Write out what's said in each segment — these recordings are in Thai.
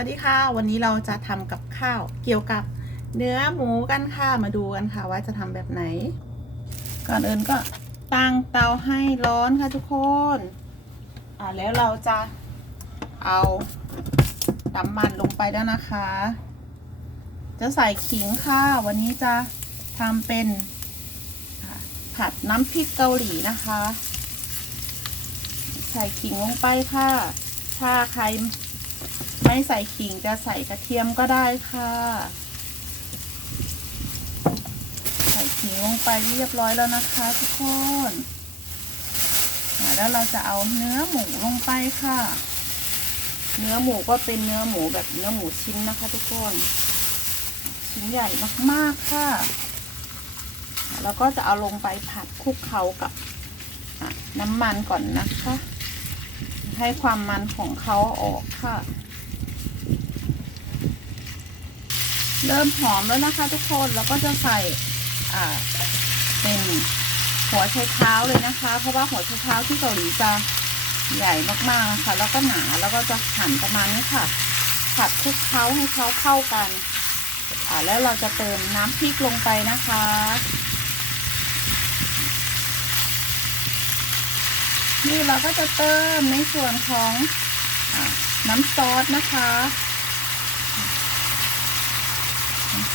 วัสดีค่ะ วันนี้เราจะทำกับข้าวเกี่ยวกับเนื้อหมูกันค่ะมาดูกันค่ะ ว่าจะทำแบบไหน ก่อนอื่นก็ตั้งเตาให้ร้อนค่ะทุกคนอ่าแล้วเราจะเอาน้ำมันลงไปแล้วนะคะ จะใส่ขิงค่ะ วันนี้จะทำเป็นผัดน้ำพริกเกาหลีนะคะ ใส่ขิงลงไปค่ะ ถ้าใคร ไม่ใส่ขิงจะใส่กระเทียมก็ได้ค่ะ ใส่ขิงลงไปเรียบร้อยแล้วนะคะทุกคนแล้วเราจะเอาเนื้อหมูลงไปค่ะ เนื้อหมูก็เป็นเนื้อหมูแบบเนื้อหมูชิ้นนะคะ ทุกคน ชิ้นใหญ่มากๆค่ะ แล้วก็จะเอาลงไปผัดคลุกเคล้ากับน้ำมันก่อนนะคะ ให้ความมันของเขาออกค่ะ เริ่มหอมแล้วนะคะ ทุกคนแล้วก็จะใส่เป็นหัวไชเท้าเลยนะคะ เพราะว่าหัวไชเท้าที่เกาหลีจะใหญ่มากๆค่ะ แล้วก็หนาแล้วก็จะหั่นประมาณนี้ค่ะ ผัดคลุกเคล้าให้เขาเข้ากันแล้วเราจะเติมน้ำพริกลงไปนะคะนี่เราก็จะเติมในส่วนของอน้ำซอสนะคะ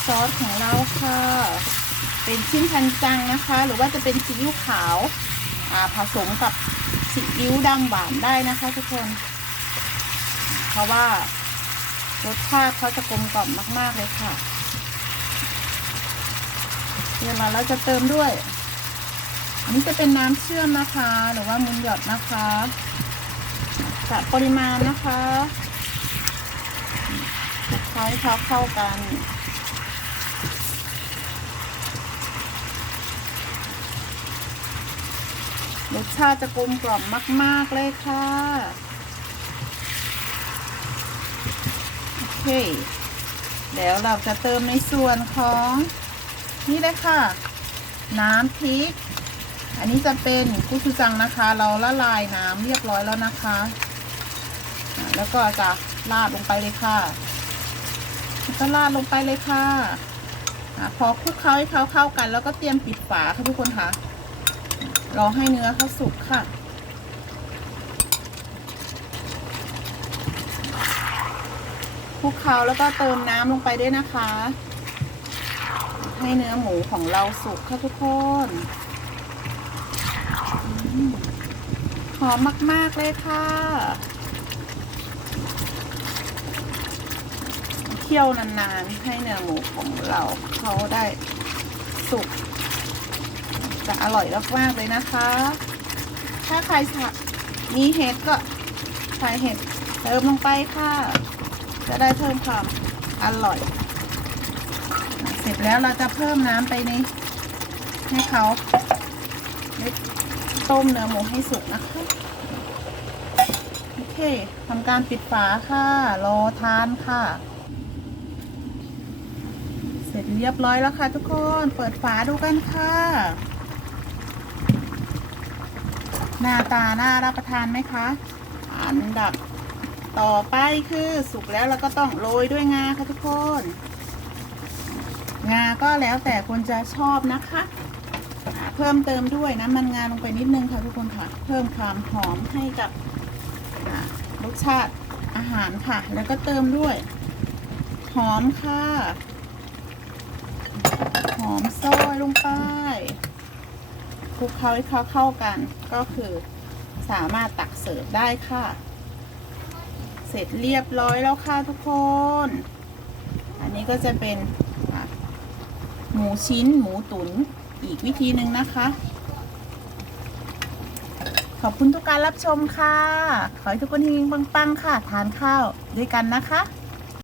ซอสของเราค่ะ เป็นชิ้นพันจังนะคะ หรือว่าจะเป็นซีอิ๊วขาวผสมกับซีอิ๊วดำหวานได้นะคะ ทุกคน เพราะว่ารสชาติเขาจะกลมกล่อมมาก ๆ เลยค่ะเดี๋ยวเราจะเติมด้วย อันนี้จะเป็นน้ำเชื่อมนะคะ หรือว่ามุนหยดนะคะกะปริมาณนะคะคล้าให้เขาเข้ากัน รสชาติจะกลมกล่อมมาก ๆ เลยค่ะ โอเคเดี๋ยวเราจะเติมในส่วนของนี่เลยค่ะ น้ำพริก อันนี้จะเป็นกุชูจังนะคะ เราละลายน้ำเรียบร้อยแล้วนะคะ แล้วก็จะราดลงไปเลยค่ะก็ราดลงไปเลยค่ะพอคลุกเคล้าให้เขาเข้ากัน แล้วก็เตรียมปิดฝาค่ะทุกคนค่ะ รอให้เนื้อเขาสุกค่ะ คลุกเคล้าแล้วก็เติมน้ำลงไปด้วยนะคะ ให้เนื้อหมูของเราสุกค่ะทุกคนอืมหอมมาก ๆ เลยค่ะ เคี่ยวนาน ๆ ให้เนื้อหมูของเราเขาได้สุก จะอร่อยมากๆเลยนะคะ ถ้าใครมีเห็ดก็ใส่เห็ดเติมลงไปค่ะ จะได้เพิ่มความอร่อย เสร็จแล้วเราจะเพิ่มน้ำไปในให้เขาต้มเนื้อหมูให้สุกนะคะ โอเคทำการปิดฝาค่ะ รอทานค่ะ เสร็จเรียบร้อยแล้วค่ะทุกคน เปิดฝาดูกันค่ะ หน้าตาน่ารับประทานไหมคะ อันดับต่อไปคือสุกแล้วเราก็ต้องโรยด้วยงาค่ะทุกคน งาก็แล้วแต่คนจะชอบนะคะ เพิ่มเติมด้วยน้ำมันงาลงไปนิดนึงค่ะทุกคนค่ะ เพิ่มความหอมให้กับรสชาติอาหารค่ะ แล้วก็เติมด้วย หอมค่ะ หอมซอยลงไป ลุกเคล้าให้เขาเข้ากัน ก็คือสามารถตักเสิร์ฟได้ค่ะ เสร็จเรียบร้อยแล้วค่ะทุกคน อันนี้ก็จะเป็นหมูชิ้นหมูตุ๋นอีกวิธีหนึ่งนะคะ ขอบคุณทุกการรับชมค่ะ ขอให้ทุกคนเฮงปังๆค่ะ ทานข้าวด้วยกันนะคะ